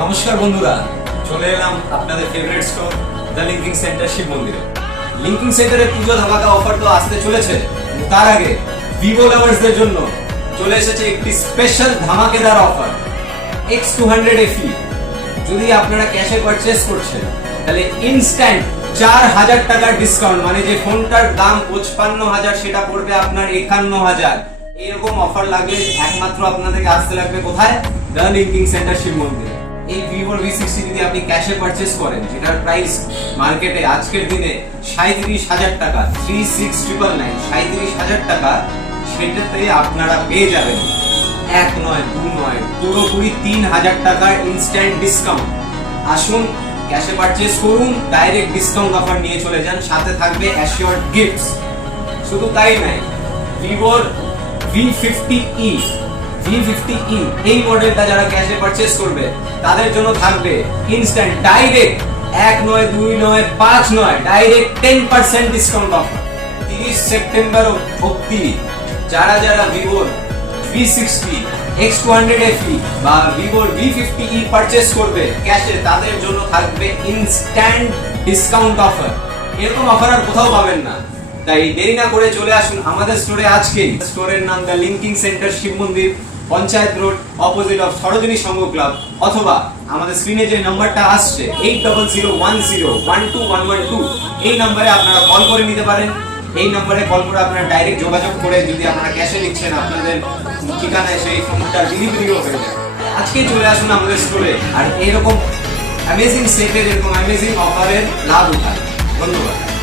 নমস্কার বন্ধুরা, চলে এলাম আপনাদের favourite store the linking centre Shiv মন্দিরে। লিঙ্কিং সেন্টারে পুজো ধামাকা অফার তো আসতে চলেছে, তার আগে ভিভো লাভার্সদের জন্য চলে এসেছে একটি স্পেশাল ধামাকেদার অফার X200 FE। যদি আপনারা ক্যাশে পারচেজ করছেন তাহলে ইনস্ট্যান্ট 4000 টাকার ডিসকাউন্ট, মানে যে ফোনটার দাম 55,000 সেটা পড়বে আপনার 51,000। এরকম অফার লাগলে একমাত্র আপনাদেরকে আসতে লাগবে কোথায়? দ্য লিঙ্কিং সেন্টার শিব মন্দিরে। এই ভিভো V60 যদি আপনি ক্যাশে পারচেজ করেন, যেটার প্রাইস মার্কেটে আজকের দিনে 37,000 টাকা, 36,999, 37,000 টাকা, সেটাতে আপনারা পেয়ে যাবেন এক নয় দু নয় পুরোপুরি 3,000 টাকার ইনস্ট্যান্ট ডিসকাউন্ট। আসুন ক্যাশে পারচেজ করুন, ডাইরেক্ট ডিসকাউন্ট অফার নিয়ে চলে যান, সাথে থাকবে অ্যাসিওরড গিফটস। শুধু তাই নয়, ভিভোর V50e এই মডেলটা যারা ক্যাশে পারচেজ করবে তাদের জন্য থাকবে ইনস্ট্যান্ট ডাইরেক্ট 1 নয় 2 নয় 5 নয় ডাইরেক্ট 10% ডিসকাউন্ট অফার 30 সেপ্টেম্বর অবধি। যারা যারা ভিভোর V60 X200 FE বা ভিভোর V50e পারচেজ করবে ক্যাশে, তাদের জন্য থাকবে ইনস্ট্যান্ট ডিসকাউন্ট অফার। এরকম অফার আর কোথাও পাবেন না। তাই দেরি না করে চলে আসুন আমাদের স্টোরে আজকেই। স্টোরের নাম the linking centre Shiv Mandir, Panchayat road, opposite of Sarojini Sangha club. অথবা আমাদের স্ক্রিনে যে নাম্বারটা আসছে 8001012112, এই নম্বরে আপনারা কল করে নিতে পারেন। এই নম্বরে কল করে আপনারা ডাইরেক্ট যোগাযোগ করে, যদি আপনারা ক্যাশে নিচ্ছেন আপনাদের ঠিকানায় সেই ফোনটা ডেলিভারিও হয়ে যায়। আজকেই চলে আসুন আমাদের স্টোরে আর এরকম অ্যামেজিং সেটের, এরকম অ্যামেজিং অফারের লাভ উঠান। ধন্যবাদ।